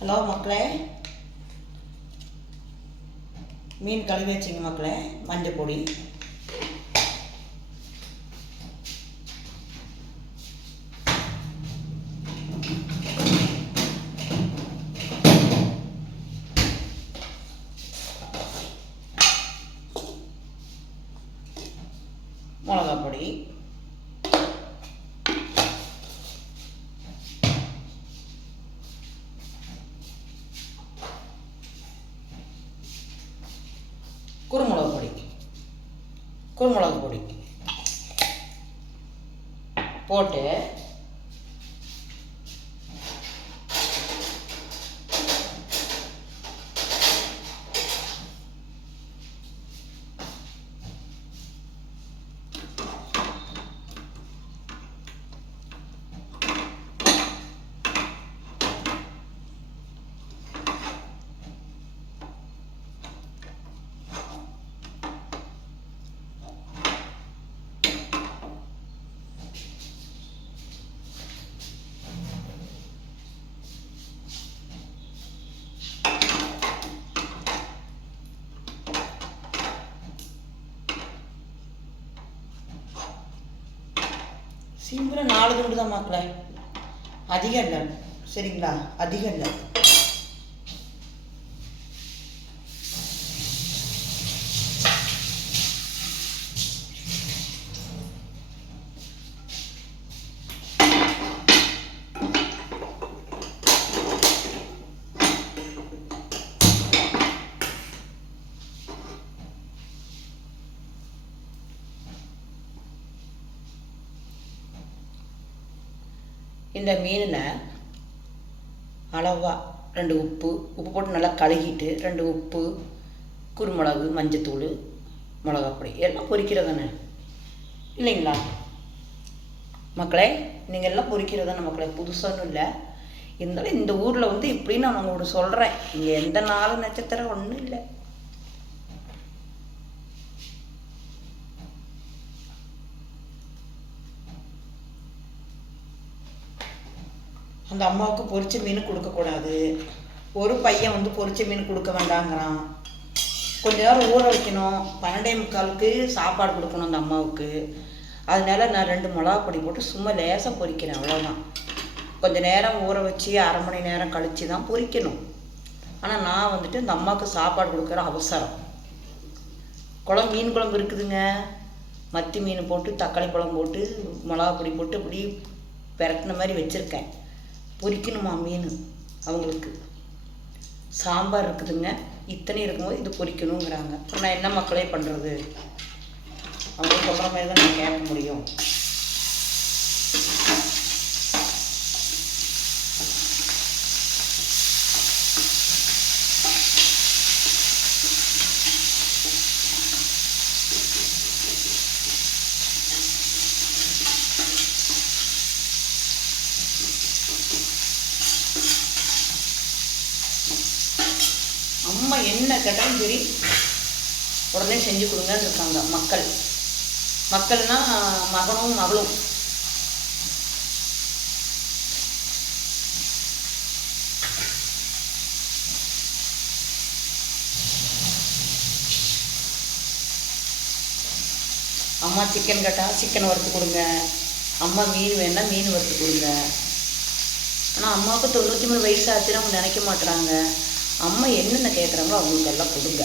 Hello மக்களே, மீன் கழுவி வச்சிங்க மக்களே. மஞ்சள் பொடி, மிளகா பொடி, குருமிளகு பொடி போட்டு சிம்பிளாக 4 துண்டு தான் மக்களே, அதிகம் இல்லை. சரிங்களா, அதிகம் இல்லை. இந்த மீனில் அளவாக 2 உப்பு போட்டு நல்லா கழுகிட்டு 2 உப்பு, குருமிளகு, மஞ்சத்தூள், மிளகாப்பொடி எல்லாம் பொரிக்கிறதானே இல்லைங்களா மக்களே? நீங்கள் எல்லாம் பொரிக்கிறதானே மக்களே, புதுசாக இல்லை. இருந்தாலும் இந்த ஊரில் வந்து இப்படின்னு நான் உங்களுக்கு சொல்கிறேன். இங்கே எந்த 4 நட்சத்திரம் ஒன்றும் இல்லை. அந்த அம்மாவுக்கு பொரிச்ச மீன் கொடுக்கக்கூடாது. ஒரு பையன் வந்து பொரிச்ச மீன் கொடுக்க வேண்டாங்கிறான். கொஞ்ச நேரம் ஊற வைக்கணும். 12:45க்கு சாப்பாடு கொடுக்கணும் அந்த அம்மாவுக்கு. அதனால நான் 2 மிளகா பொடி போட்டு சும்மா லேசாக பொரிக்கிறேன், அவ்வளோதான். கொஞ்சம் நேரம் ஊற வச்சு 1/2 மணி நேரம் கழித்து தான் பொரிக்கணும். ஆனால் நான் வந்துட்டு இந்த அம்மாவுக்கு சாப்பாடு கொடுக்குற அவசரம். மீன் குழம்பு இருக்குதுங்க. மத்தி மீன் போட்டு தக்காளி பழம் போட்டு மிளகா பொடி போட்டு இப்படி பெரட்டின மாதிரி வச்சுருக்கேன். பொரிக்கணுமா மீன் அவங்களுக்கு. சாம்பார் இருக்குதுங்க. இத்தனை இருக்கும்போது இது பொரிக்கணுங்கிறாங்க. நான் என்ன மக்களே பண்ணுறது? அவங்க சொல்கிற மாதிரி தான் நான் கேட்க முடியும். அம்மா என்ன கேட்டாலும் சரி உடனே செஞ்சு கொடுங்கன்னு இருக்காங்க மக்கள்னா மகனும் மகளும். அம்மா சிக்கன் கேட்டால் சிக்கன் வறுத்து கொடுங்க, அம்மா மீன் வேணா மீன் வறுத்து கொடுங்க. ஆனால் அம்மாவுக்கு 93 வயசு ஆச்சுன்னு அவங்க நினைக்க மாட்டுறாங்க. அம்மா என்னென்ன கேட்குறாங்களோ அவங்களுக்கெல்லாம் கொடுங்க.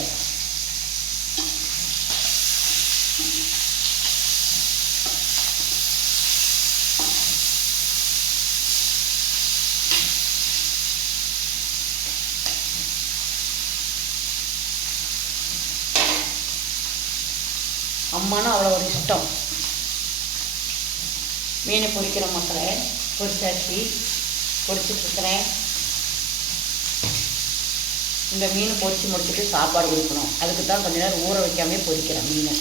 அம்மானா அவ்வளோ ஒரு இஷ்டம். மீனை பொரிக்கிற மக்களே, பொரிச்சாச்சு, பொரிச்சிட்ருக்கிறேன். இந்த மீன் பொரித்து முடிச்சுட்டு சாப்பாடு கொடுக்கணும். அதுக்கு தான் கொஞ்ச நேரம் ஊற வைக்காமே பொரிக்கிறேன் மீனை.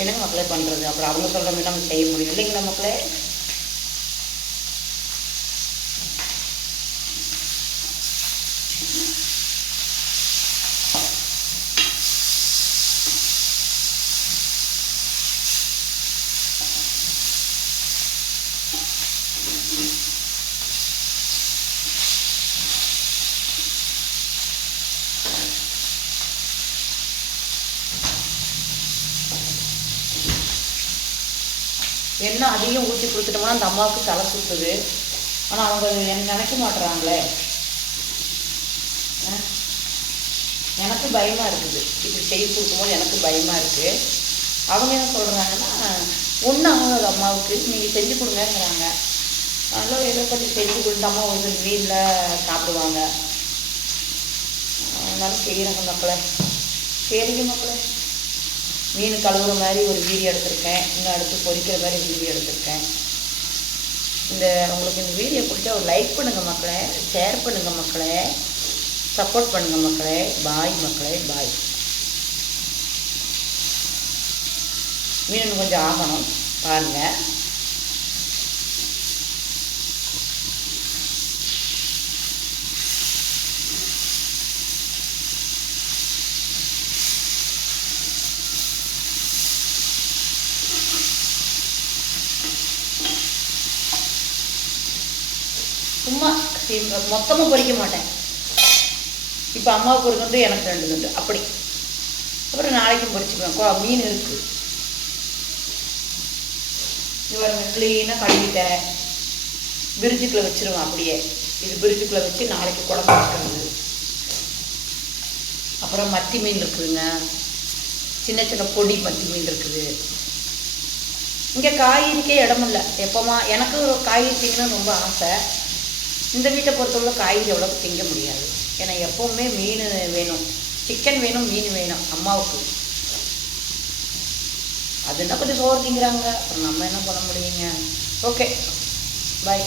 என்னங்க மக்களே பண்ணுறது? அப்புறம் அவங்க சொல்கிற மாதிரி நம்ம செய்ய முடியும் இல்லைங்களா மக்களே? எண்ணெய் அதையும் ஊற்றி கொடுத்துட்டோம்னா அந்த அம்மாவுக்கு தலை சுற்றுது. ஆனால் அவங்க என்ன நினைக்க மாட்டுறாங்களே. எனக்கு பயமாக இருக்குது, இப்படி செய்து கொடுக்கும்போது எனக்கு பயமாக இருக்குது. அவங்க என்ன சொல்கிறாங்கன்னா, ஒன்றும் ஆகாது அம்மாவுக்கு, நீங்கள் செஞ்சு கொடுங்கங்கிறாங்க. அதனால் ஏதோ கொஞ்சம் செஞ்சு கொடுத்து அம்மா ஒரு வீட்டில் சாப்பிடுவாங்க. அதனால செய்கிறாங்க மக்களே. சரிங்க மக்களே, மீன் கழுவுற மாதிரி ஒரு வீடியோ எடுத்திருக்கேன், இன்னும் அடுத்து பொரிக்கிற மாதிரி வீடியோ எடுத்திருக்கேன். உங்களுக்கு இந்த வீடியோ பிடிச்சா ஒரு லைக் பண்ணுங்கள் மக்களே, ஷேர் பண்ணுங்கள் மக்களே, சப்போர்ட் பண்ணுங்கள் மக்களே. பாய் மக்களே, பாய். மீன் கொஞ்சம் ஆகணும் பாருங்கள். சும்மா மொத்தமாக பொரிக்க மாட்டேன். இப்போ அம்மாவுக்கு ஒரு துண்டு, எனக்கு 2 துண்டு, அப்படி. அப்புறம் நாளைக்கும் பொரிச்சுக்குவேன். மீன் இருக்குது. இவர் க்ளீனாக கழுவிட்டேன், பிரிட்ஜுக்குள்ளே வச்சுருவேன். அப்படியே இது பிரிட்ஜுக்குள்ளே வச்சு நாளைக்கு குழம்பு வச்சுக்கிறது. அப்புறம் மத்தி மீன் இருக்குதுங்க, சின்ன சின்ன பொடி மத்தி மீன் இருக்குது. இங்கே காய்கறிக்கே இடமில்லை. எப்போமா எனக்கு காய்கறி திங்கணும்னு ரொம்ப ஆசை. இந்த வீட்டை பொறுத்தவரை காய்கறி எவ்வளோக்கு திங்க முடியாது. ஏன்னா எப்போவுமே மீன் வேணும், சிக்கன் வேணும், மீன் வேணும் அம்மாவுக்கு. அது என்ன கொஞ்சம் சோறு திங்கிறாங்க, அப்புறம் நம்ம என்ன பண்ண முடியுங்க. ஓகே, பாய்.